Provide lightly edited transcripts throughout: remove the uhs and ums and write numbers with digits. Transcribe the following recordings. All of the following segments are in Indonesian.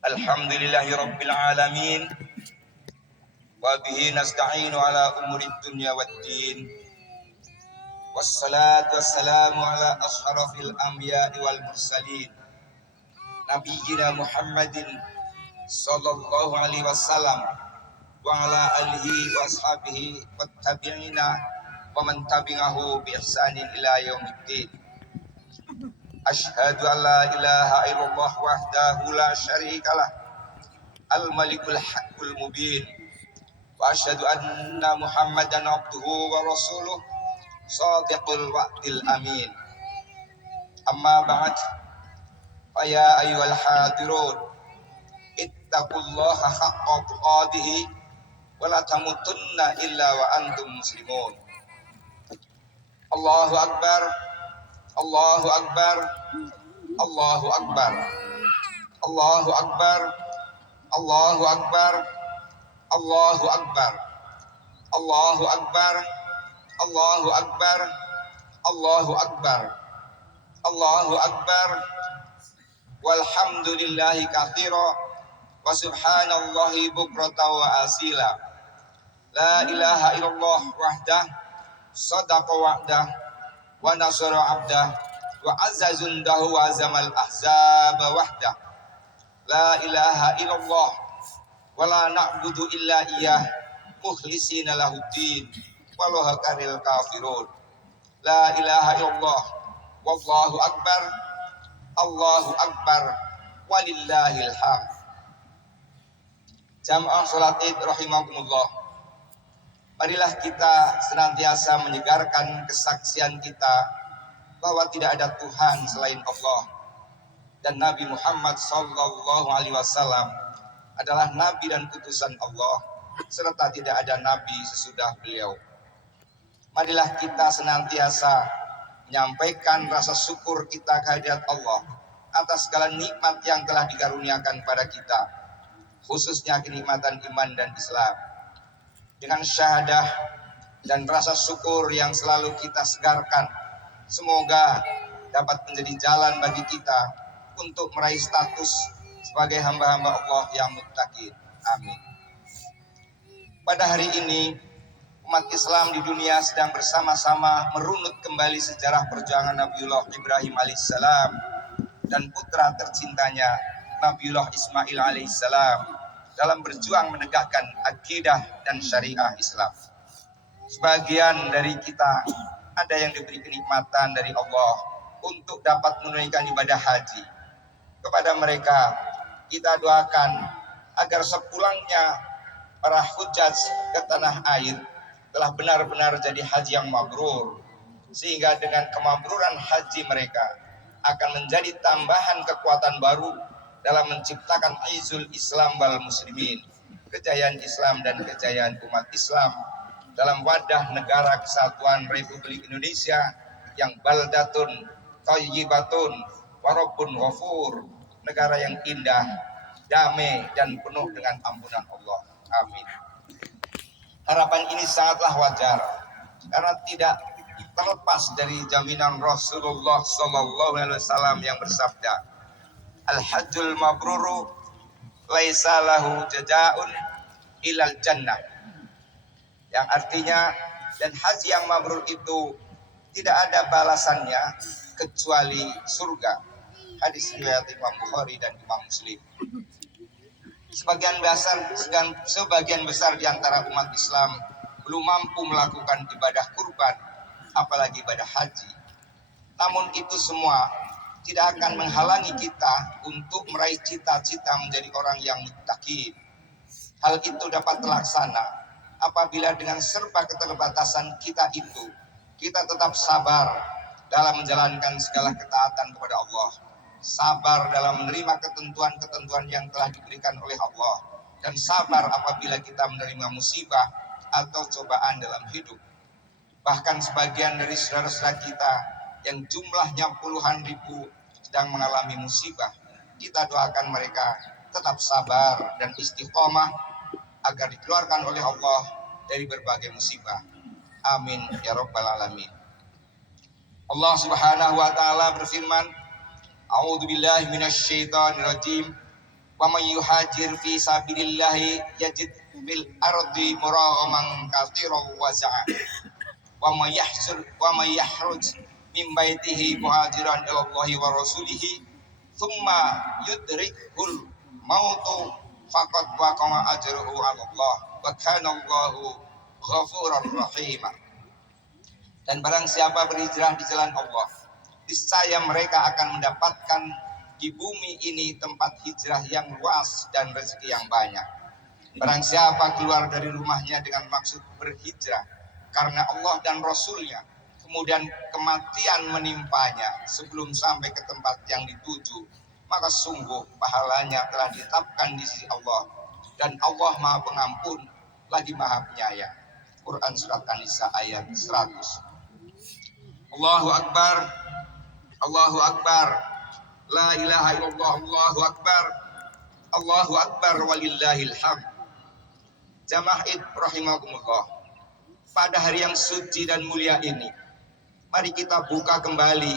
Alhamdulillahi rabbil alamin. Wa bihi nasta'inu ala umuri dunya waddin. Wassalatu wassalamu ala ashrafil anbiya'i wal mursalin. Nabiyyina Muhammadin sallallahu alaihi wasallam wa ala alihi wa ashabihi wattabi'ina wa man tabi'ahu bi ihsanin ila yaumiddin. Asyhadu an la ilaha illallah wahdahu la syarikalah al-malikul haqqul mubin. Wa asyhadu anna Muhammadan abduhu wa rasuluh shadiqul wa'dil amin. Amma ba'd, fa ya ayyuhal hadirun ittaqullaha haqqa tuqatih wa la tamutunna illa wa antum muslimun. Allahu akbar, Allahu akbar, Allahu akbar, Allahu akbar, Allahu akbar, Allahu akbar, Allahu akbar, Allahu akbar, Allahu akbar, Allahu akbar, walhamdulillahi katsira wa subhanallahi bukrata wa asila. La ilaha illallah wahdah sadaqa wa'dah wa nasara abdah wa azzazundahu wa azamal ahzaba wahdah. La ilaha illallah wa la na'budu illa iyyah mukhlisina lahuddin walau hakaril kafirun. La ilaha illallah wallahu akbar, Allahu akbar, walillahil hamd. Jamaah salat Id rahimakumullah. Marilah kita senantiasa menyegarkan kesaksian kita bahwa tidak ada Tuhan selain Allah, dan Nabi Muhammad sallallahu alaihi wasallam adalah nabi dan utusan Allah, serta tidak ada nabi sesudah beliau. Marilah kita senantiasa menyampaikan rasa syukur kita kehadirat Allah atas segala nikmat yang telah dikaruniakan pada kita, khususnya kenikmatan iman dan Islam. Dengan syahadah dan rasa syukur yang selalu kita segarkan, semoga dapat menjadi jalan bagi kita untuk meraih status sebagai hamba-hamba Allah yang muttaqin. Amin. Pada hari ini, umat Islam di dunia sedang bersama-sama merunut kembali sejarah perjuangan Nabiullah Ibrahim alaihissalam dan putra tercintanya Nabiullah Ismail alaihissalam dalam berjuang menegakkan akidah dan syariah Islam. Sebagian dari kita ada yang diberi kenikmatan dari Allah untuk dapat menunaikan ibadah haji. Kepada mereka kita doakan agar sepulangnya para hujjaj ke tanah air telah benar-benar jadi haji yang mabrur, sehingga dengan kemabruran haji mereka akan menjadi tambahan kekuatan baru dalam menciptakan izul Islam wal muslimin, kejayaan Islam dan kejayaan umat Islam dalam wadah negara kesatuan Republik Indonesia yang baldatun thayyibatun wa rabbun ghafur, negara yang indah, damai dan penuh dengan ampunan Allah. Amin. Harapan ini sangatlah wajar karena tidak terlepas dari jaminan Rasulullah sallallahu alaihi wasallam yang bersabda, Al-hajjul mabruru laisa lahu jazaa'un ilal jannah. Yang artinya, dan haji yang mabrur itu tidak ada balasannya kecuali surga. Hadis riwayat Imam Bukhari dan Imam Muslim. Sebagian besar di antara umat Islam belum mampu melakukan ibadah kurban, apalagi ibadah haji. Namun itu semua tidak akan menghalangi kita untuk meraih cita-cita menjadi orang yang muttaqin. Hal itu dapat terlaksana apabila dengan serba keterbatasan kita itu, kita tetap sabar dalam menjalankan segala ketaatan kepada Allah, sabar dalam menerima ketentuan-ketentuan yang telah diberikan oleh Allah, dan sabar apabila kita menerima musibah atau cobaan dalam hidup. Bahkan sebagian dari saudara-saudara kita yang jumlahnya puluhan ribu sedang mengalami musibah, kita doakan mereka tetap sabar dan istiqomah agar dikeluarkan oleh Allah dari berbagai musibah. Amin ya rabbal alamin. Allah Subhanahu wa taala berfirman, A'udzu billahi minasyaitonir rajim. Wa may yuhajir fi sabilillahi yajid fil ardi muraghaman katsiran wa sa'a. Wa may yahruj min baitihi muhajiran ila Allahi wa rasulihi thumma yudrikul mautu faqad waqa'a ajruhu 'ala Allah wa kana Allahu ghafurar rahim. Dan barang siapa berhijrah di jalan Allah, niscaya mereka akan mendapatkan di bumi ini tempat hijrah yang luas dan rezeki yang banyak. Barang siapa keluar dari rumahnya dengan maksud berhijrah karena Allah dan Rasulnya, kemudian kematian menimpanya sebelum sampai ke tempat yang dituju, maka sungguh pahalanya telah ditetapkan di sisi Allah, dan Allah Maha Pengampun lagi Maha Penyayang. Quran Surat An-Nisa ayat 100. Allahu Akbar, Allahu Akbar, la ilaha illallah, Allahu Akbar, Allahu Akbar walillahil hamd. Jamaah Id rahimakumullah, pada hari yang suci dan mulia ini, mari kita buka kembali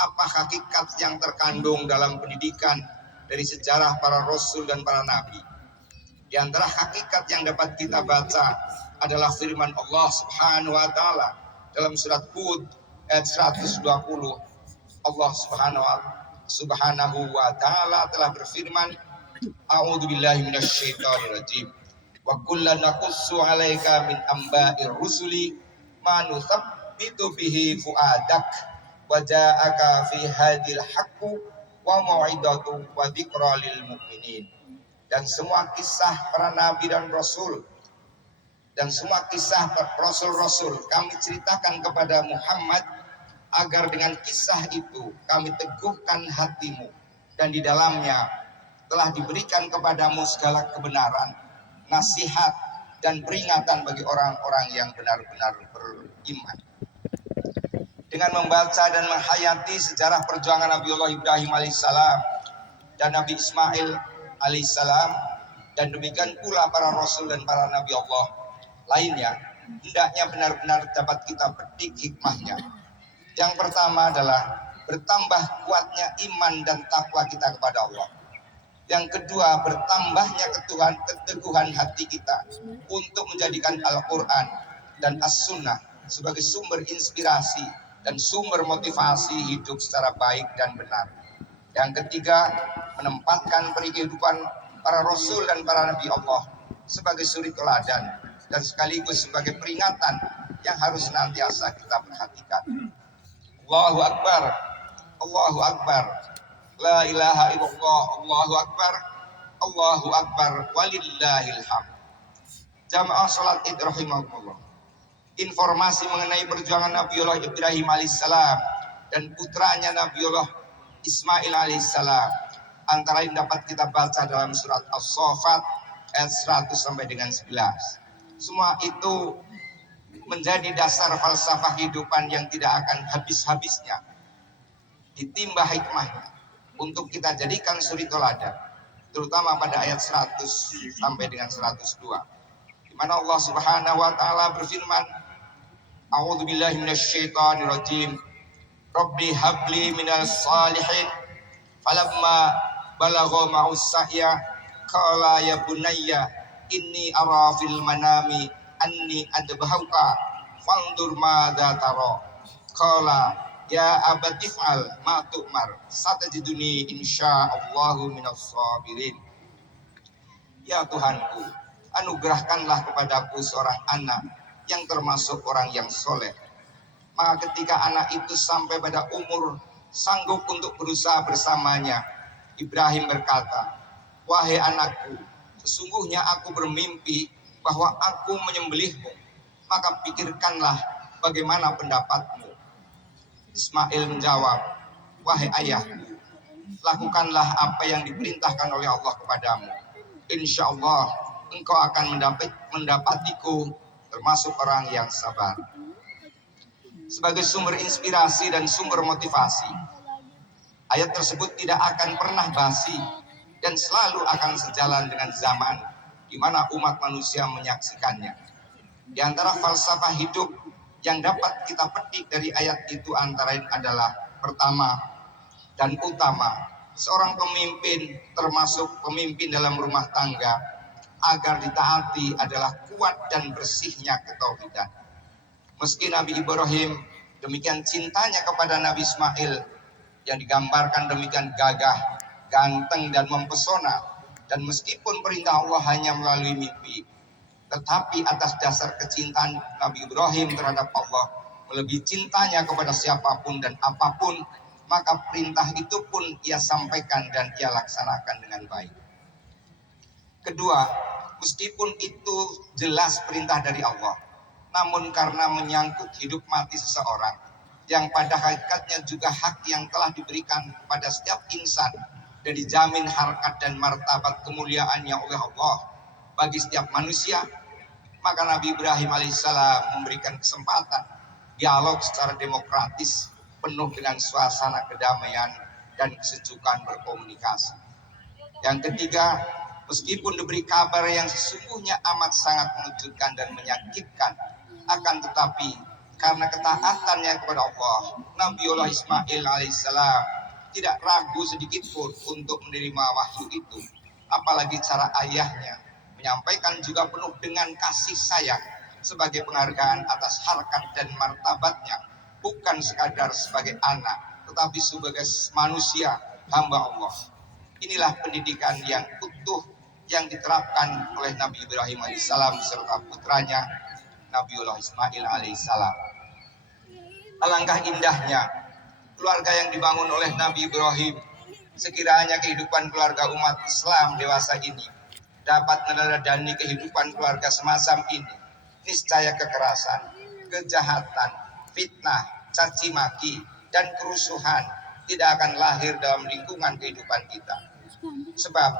apa hakikat yang terkandung dalam pendidikan dari sejarah para rasul dan para nabi. Di antara hakikat yang dapat kita baca adalah firman Allah Subhanahu wa taala dalam surat Hud ayat 120. Allah Subhanahu wa taala telah berfirman, A'udzubillahi minasyaitonir rajim. Wa kullan naqussu 'alaika min amba'ir rusuli ma nuthabbitu bihi fuadak wa ja'aka fi hadil haqqu wa mau'izatu wa dzikra lil mu'minin. Dan semua kisah para nabi dan rasul dan semua kisah rasul-rasul kami ceritakan kepada Muhammad, agar dengan kisah itu kami teguhkan hatimu, dan di dalamnya telah diberikan kepadamu segala kebenaran, nasihat dan peringatan bagi orang-orang yang benar-benar beriman. Dengan membaca dan menghayati sejarah perjuangan Nabiullah Ibrahim alaihissalam dan Nabi Ismail alaihissalam, dan demikian pula para rasul dan para nabi Allah lainnya, hendaknya benar-benar dapat kita petik hikmahnya. Yang pertama adalah bertambah kuatnya iman dan takwa kita kepada Allah. Yang kedua, bertambahnya keteguhan hati kita untuk menjadikan Al-Quran dan As-Sunnah sebagai sumber inspirasi dan sumber motivasi hidup secara baik dan benar. Yang ketiga, menempatkan kehidupan para rasul dan para nabi Allah sebagai suri teladan dan sekaligus sebagai peringatan yang harus senantiasa kita perhatikan. Allahu Akbar, Allahu Akbar, la ilaha illallah, Allahu Akbar, Allahu Akbar, walillahil hamd. Jamaah salat Id rahimakumullah, informasi mengenai perjuangan Nabiullah Ibrahim alaihissalam dan putranya Nabiullah Ismail alaihissalam antara yang dapat kita baca dalam surat As-Saffat ayat 100 sampai dengan 11. Semua itu menjadi dasar falsafah kehidupan yang tidak akan habis-habisnya ditimba hikmahnya untuk kita jadikan suri teladan, terutama pada ayat 100 sampai dengan 102, di mana Allah Subhanahu wa taala berfirman, A'udzubillahi minasyaitonir rajim, Rabbi habli minas salihin falamma balagha ma'us sa'ya qala ya bunayya inni ara fil manami anni adbahauka fandur madza tara qala ya abatif'al ma tu'mar satajiduni insyaallahu minas sabirin. Ya Tuhanku, anugerahkanlah kepadaku seorang anak yang termasuk orang yang soleh. Maka ketika anak itu sampai pada umur sanggup untuk berusaha bersamanya, Ibrahim berkata, wahai anakku, sesungguhnya aku bermimpi bahwa aku menyembelihmu, maka pikirkanlah bagaimana pendapatmu. Ismail menjawab, wahai ayahku, lakukanlah apa yang diperintahkan oleh Allah kepadamu. Insya Allah engkau akan mendapatiku termasuk orang yang sabar. Sebagai sumber inspirasi dan sumber motivasi, ayat tersebut tidak akan pernah basi dan selalu akan sejalan dengan zaman di mana umat manusia menyaksikannya. Di antara falsafah hidup yang dapat kita petik dari ayat itu antara lain adalah pertama dan utama, seorang pemimpin, termasuk pemimpin dalam rumah tangga, agar ditaati adalah kuat dan bersihnya ketauhidan. Meski Nabi Ibrahim demikian cintanya kepada Nabi Ismail yang digambarkan demikian gagah, ganteng dan mempesona, dan meskipun perintah Allah hanya melalui mimpi, tetapi atas dasar kecintaan Nabi Ibrahim terhadap Allah melebihi cintanya kepada siapapun dan apapun, maka perintah itu pun ia sampaikan dan ia laksanakan dengan baik. Kedua, meskipun itu jelas perintah dari Allah, namun karena menyangkut hidup mati seseorang, yang pada hakikatnya juga hak yang telah diberikan kepada setiap insan dan dijamin harkat dan martabat kemuliaannya oleh Allah bagi setiap manusia, maka Nabi Ibrahim alaihissalam memberikan kesempatan dialog secara demokratis, penuh dengan suasana kedamaian dan kesejukan berkomunikasi. Yang ketiga, meskipun diberi kabar yang sesungguhnya amat sangat mengejutkan dan menyakitkan, akan tetapi karena ketaatannya kepada Allah, Nabiullah Ismail alaihissalam tidak ragu sedikit pun untuk menerima wahyu itu. Apalagi cara ayahnya menyampaikan juga penuh dengan kasih sayang sebagai penghargaan atas harkat dan martabatnya, bukan sekadar sebagai anak, tetapi sebagai manusia, hamba Allah. Inilah pendidikan yang utuh yang diterapkan oleh Nabi Ibrahim alaihissalam serta putranya Nabiullah Ismail alaihissalam. Alangkah indahnya keluarga yang dibangun oleh Nabi Ibrahim. Sekiranya kehidupan keluarga umat Islam dewasa ini dapat meneladani kehidupan keluarga semacam ini, niscaya kekerasan, kejahatan, fitnah, caci maki, dan kerusuhan tidak akan lahir dalam lingkungan kehidupan kita. Sebab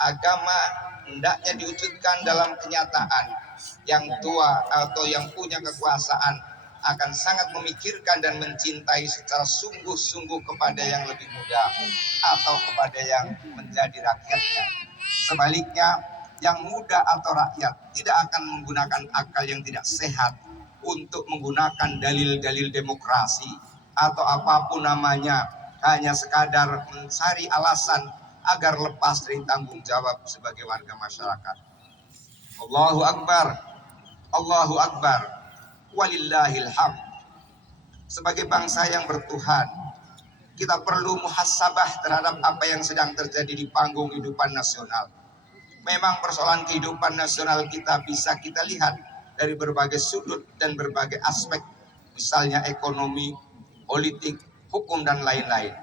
agama hendaknya diwujudkan dalam kenyataan. Yang tua atau yang punya kekuasaan akan sangat memikirkan dan mencintai secara sungguh-sungguh kepada yang lebih muda atau kepada yang menjadi rakyatnya. Sebaliknya, yang muda atau rakyat tidak akan menggunakan akal yang tidak sehat untuk menggunakan dalil-dalil demokrasi atau apapun namanya, hanya sekadar mencari alasan agar lepas dari tanggung jawab sebagai warga masyarakat. Allahu Akbar, Allahu Akbar, walillahil hamd. Sebagai bangsa yang bertuhan, kita perlu muhasabah terhadap apa yang sedang terjadi di panggung kehidupan nasional. Memang persoalan kehidupan nasional kita bisa kita lihat dari berbagai sudut dan berbagai aspek, misalnya ekonomi, politik, hukum, dan lain-lain.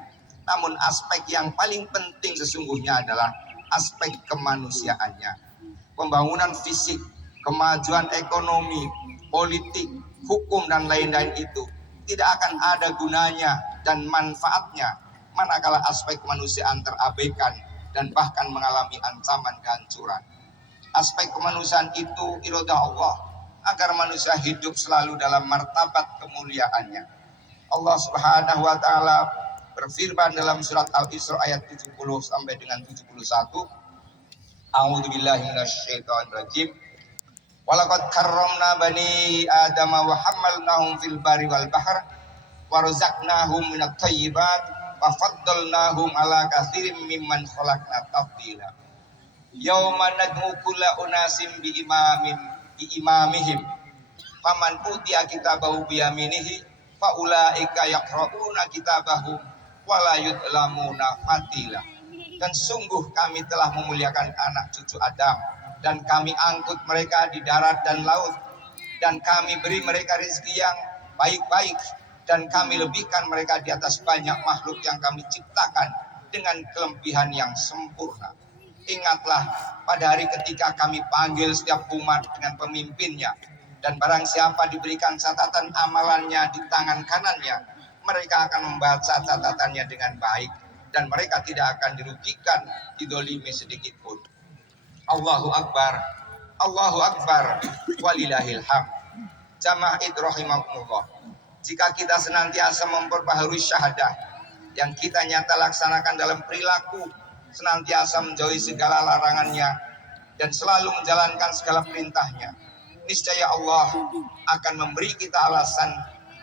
Namun aspek yang paling penting sesungguhnya adalah aspek kemanusiaannya. Pembangunan fisik, kemajuan ekonomi, politik, hukum, dan lain-lain itu tidak akan ada gunanya dan manfaatnya manakala aspek kemanusiaan terabaikan dan bahkan mengalami ancaman kehancuran. Aspek kemanusiaan itu iradah Allah agar manusia hidup selalu dalam martabat kemuliaannya. Allah Subhanahu wa taala berfirman dalam surat Al-Isra ayat 70 sampai dengan 71. A'udzubillahi minasyaitonirrajim. Walaqad karramna bani Adama wa hamalnahum fil barri wal bahr wa razaqnahum minat thayyibat wa faddalnahum ala katsirin mimman khalaqna tafdila. Yauma nad'u kulla unasim bi imamihim faman utiya kitabahu bi yaminihi fa ulaika yaqra'una kitabahum wa la yudlamuna fatila. Dan sungguh kami telah memuliakan anak cucu Adam, dan kami angkut mereka di darat dan laut, dan kami beri mereka rezeki yang baik-baik, dan kami lebihkan mereka di atas banyak makhluk yang kami ciptakan dengan kelebihan yang sempurna. Ingatlah pada hari ketika kami panggil setiap umat dengan pemimpinnya, dan barang siapa diberikan catatan amalannya di tangan kanannya, mereka akan membaca catatannya dengan baik, dan mereka tidak akan dirugikan, didolimi sedikit pun. Allahu Akbar, Allahu Akbar, walillahil hamd. Jamaah rahimakumullah. Jika kita senantiasa memperbaharui syahadah yang kita nyata laksanakan dalam perilaku, senantiasa menjauhi segala larangannya dan selalu menjalankan segala perintahnya, niscaya Allah akan memberi kita alasan,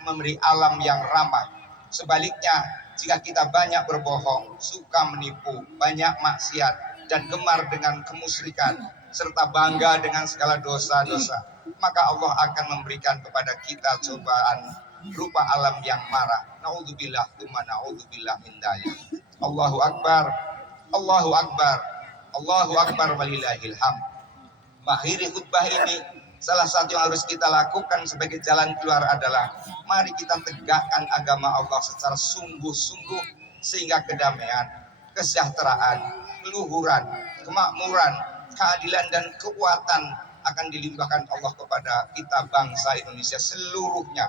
memberi alam yang ramah. Sebaliknya, Jika kita banyak berbohong, suka menipu, banyak maksiat, dan gemar dengan kemusyrikan, serta bangga dengan segala dosa-dosa, maka Allah akan memberikan kepada kita cobaan berupa alam yang marah. Naudzubillah tsumma naudzubillah min dzalik. Allahu akbar, Allahu akbar, Allahu akbar walillahil hamd. Mengakhiri khutbah ini, salah satu yang harus kita lakukan sebagai jalan keluar adalah mari kita tegakkan agama Allah secara sungguh-sungguh, sehingga kedamaian, kesejahteraan, keluhuran, kemakmuran, keadilan dan kekuatan akan dilimpahkan Allah kepada kita bangsa Indonesia seluruhnya.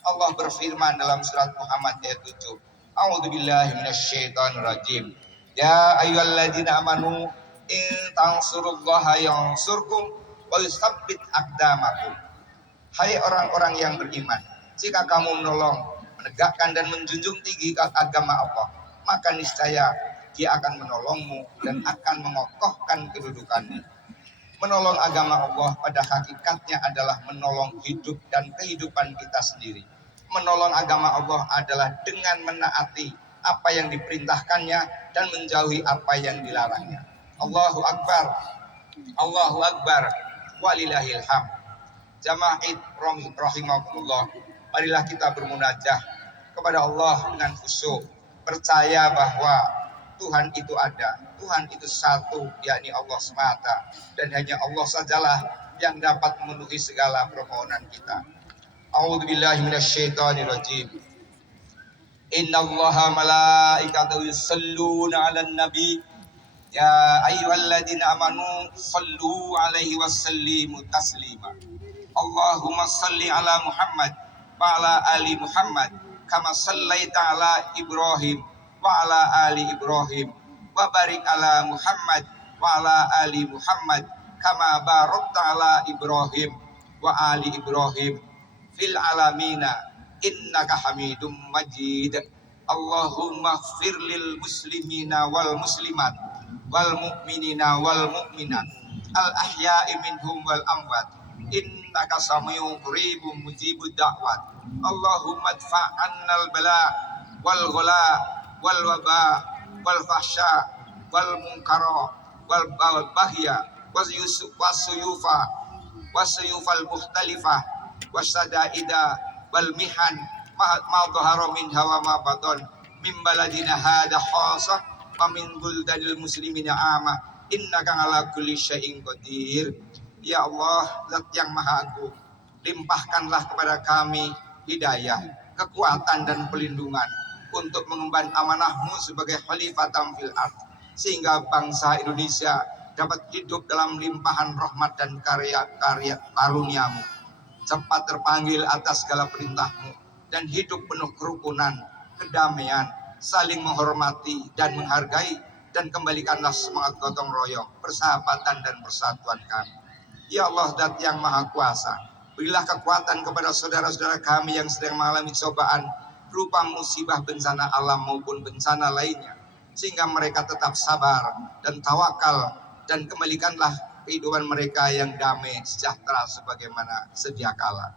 Allah berfirman dalam surat Muhammad ayat 7. A'udzubillahi minasyaitonirrajim. Ya ayyuhalladzina amanu in tansurullaha yansurkum wa yutsabbit aqdamakum. Hai orang-orang yang beriman, jika kamu menolong, menegakkan dan menjunjung tinggi agama Allah, maka niscaya Dia akan menolongmu dan akan mengokohkan kedudukanmu. Menolong agama Allah pada hakikatnya adalah menolong hidup dan kehidupan kita sendiri. Menolong agama Allah adalah dengan menaati apa yang diperintahkannya dan menjauhi apa yang dilarangnya. Allahu Akbar, Allahu Akbar, walillahil hamd. Jamaah Id rahimakumullah, marilah kita bermunajah kepada Allah dengan khusyuk, percaya bahwa Tuhan itu ada, Tuhan itu satu, yakni Allah semata, dan hanya Allah sajalah yang dapat memenuhi segala permohonan kita. A'udzubillahi minasyaitonirrajim. Innallaha malaikatahu yusholluna 'alan nabi ya ayyuhalladzina amanu shallu 'alaihi wasallimu taslima. Allahumma shalli 'ala Muhammad wa 'ala ali Muhammad kama shallaita 'ala Ibrahim wa 'ala ali Ibrahim wa barik 'ala Muhammad wa 'ala ali Muhammad kama barakta 'ala Ibrahim wa ali Ibrahim fil alamina innaka Hamidum Majid. Allahumma ighfir lil muslimina wal muslimat wal mu'minina wal mu'minat al ahya'i minhum wal amwat innaka sami'un qaribun mujibud da'wat. Allahumma adfa' 'annal bala wal ghala wal waba wal fahsya wal munkara wal bahya wasuyufal mukhtalifah wasadaida wal mihan ma dhahara min hawa ma baton min baladina hada khasa wa min buldanil muslimina ama innaka ala kulli syai'in qadir. Ya Allah, Zat yang Maha Agung, limpahkanlah kepada kami hidayah, kekuatan dan perlindungan untuk mengemban amanah-Mu sebagai khalifatan fil ardh, sehingga bangsa Indonesia dapat hidup dalam limpahan rahmat dan karya-karya karunia-Mu, cepat terpanggil atas segala perintah-Mu, dan hidup penuh kerukunan, kedamaian, saling menghormati dan menghargai, dan kembalikanlah semangat gotong royong, persahabatan dan persatuan kami. Ya Allah, Zat yang Maha Kuasa, berilah kekuatan kepada saudara-saudara kami yang sedang mengalami cobaan berupa musibah bencana alam maupun bencana lainnya, sehingga mereka tetap sabar dan tawakal, dan kembalikanlah kehidupan mereka yang damai sejahtera sebagaimana sedia kala.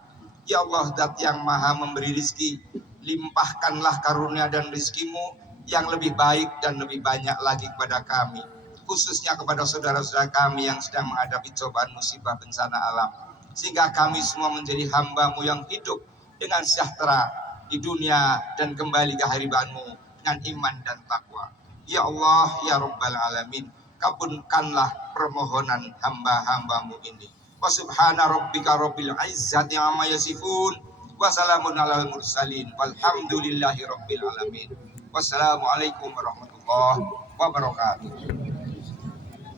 Ya Allah, Zat yang Maha memberi rizki, limpahkanlah karunia dan rizki-Mu yang lebih baik dan lebih banyak lagi kepada kami, khususnya kepada saudara-saudara kami yang sedang menghadapi cobaan musibah bencana alam, sehingga kami semua menjadi hamba-Mu yang hidup dengan sejahtera di dunia dan kembali ke hadirat-Mu dengan iman dan takwa. Ya Allah, ya Rabbal Alamin, kabulkanlah permohonan hamba-hamba-Mu ini. Wa subhana rabbika rabbil izzati amma yasifun wa salamun alal mursalin walhamdulillahi rabbil alamin. Wassalamualaikum warahmatullahi wabarakatuh.